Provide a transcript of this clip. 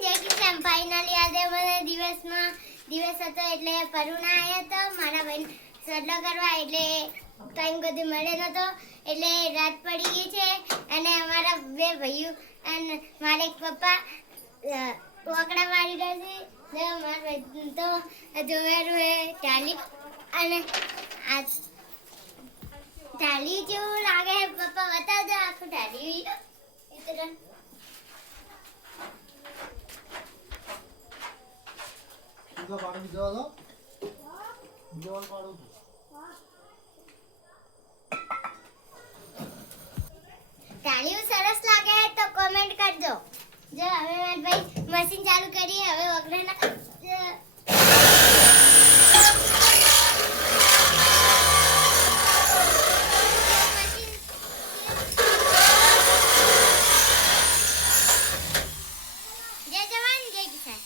જય કિશન ફાઇનલી આજે મને દિવસ હતો એટલે પરુણા આયા તો મારા ભાઈ સડલો કરવા એટલે ટાઈમ કદી મળે નતો એટલે રાત પડી ગઈ છે અને અમારા બે ભાઈઓ અને મારા એક પપ્પા વકડા મારી રહ્યા છે ને મારા ભાઈ તો જોવાનું હે ટાલી અને આ ટાલી જેવું લાગે પપ્પા બતાવજો આખું ટાલી ઇતરા પાડું જવા દો જવા પાડું તાળીઓ સરસ લાગે તો કમેન્ટ કરજો જો હવે મારા ભાઈ મશીન ચાલુ કરી હવે વગરના જય જવાન જય કિસાન